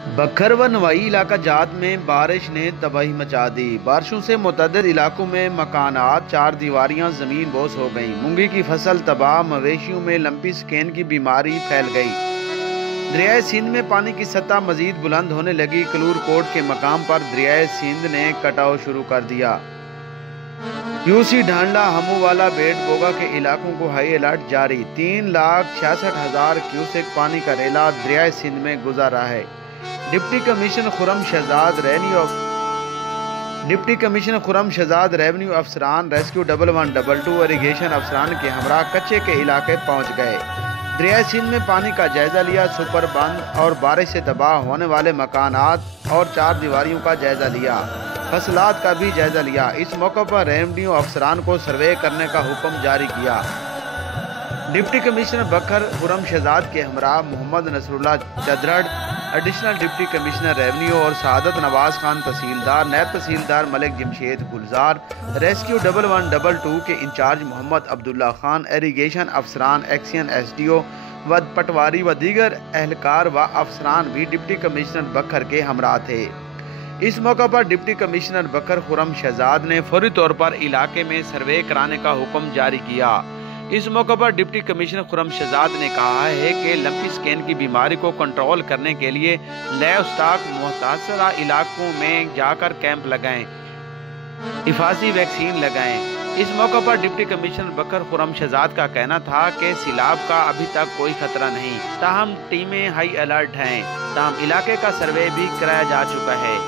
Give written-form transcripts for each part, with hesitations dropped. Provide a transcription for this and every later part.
बखर व नवाई इलाका जात में बारिश ने तबाही मचा दी। बारिशों से मुतअद्दिद इलाकों में मकानात, चार दीवारियां जमीन बोस हो गईं। मूंगी की फसल तबाह, मवेशियों में लंपी स्किन की बीमारी फैल गई। दरियाए सिंध में पानी की सतह मजीद बुलंद होने लगी। कलूर कोट के मकाम पर दरियाए सिंध ने कटाव शुरू कर दिया। यूसी ढांडला, हमूवाला, बेट बोगा के इलाकों को हाई अलर्ट जारी। 3,66,000 क्यूसेक पानी का रेला दरियाए सिंध में गुजर रहा है। Deputy commissioner Khurram Shahzad revenue अफसरान, रेस्क्यू 1122 इरिगेशन अफसरान के हमरा कच्चे के इलाके पहुंच गए। दरियाए सिंध में पानी का जायजा लिया। सुपर बंद और बारिश से तबाह होने वाले मकानात और चार दीवारियों का जायजा लिया। फसलात का भी जायजा लिया। इस मौके पर रेवेन्यू अफसरान को सर्वे करने का हुक्म जारी किया। डिप्टी कमिश्नर बखर खुरम शहजाद के हमरा मोहम्मद नसरुल्लाह चदरड़, एडिशनल डिप्टी कमिश्नर रेवेन्यू और सआदत नवाज खान तहसीलदार, नायब तहसीलदार मलिक जमशेद गुलजार, रेस्क्यू 1122 के इंचार्ज मोहम्मद अब्दुल्ला खान, इरिगेशन अफसरान, एक्सियन SDO व पटवारी व दीगर एहलकार व अफसरान भी डिप्टी कमिश्नर बखर के हमरा थे। इस मौके पर डिप्टी कमिश्नर बखर खुरम शहजाद ने फौरी तौर पर इलाके में सर्वे कराने का हुक्म जारी किया। इस मौके पर डिप्टी कमिश्नर खुरम शहजाद ने कहा है कि लंपी स्किन की बीमारी को कंट्रोल करने के लिए लैब स्टॉक मुतासरा इलाकों में जाकर कैंप लगाएं, हिफाजी वैक्सीन लगाएं। इस मौके पर डिप्टी कमिश्नर बखर खुरम शहजाद का कहना था कि सैलाब का अभी तक कोई खतरा नहीं, ताहम टीमें हाई अलर्ट हैं। ताहम इलाके का सर्वे भी कराया जा चुका है।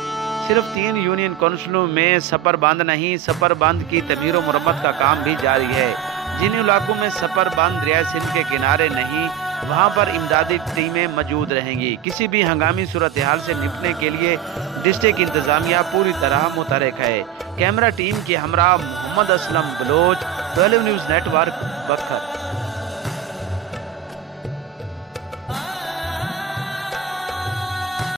सिर्फ 3 यूनियन काउंसिलों में सपर बंद नहीं, सपर बंद की तमीर व मुरम्मत का काम भी जारी है। जिन इलाकों में सपर बंद दरिया सिंध के किनारे नहीं, वहां पर इमदादी टीमें मौजूद रहेंगी। किसी भी हंगामी सूरत हाल से निपटने के लिए डिस्ट्रिक्ट इंतजामिया पूरी तरह मुतहरिक है। कैमरा टीम के हमरा मोहम्मद असलम बलोच, 12 न्यूज़ नेटवर्क, बखर।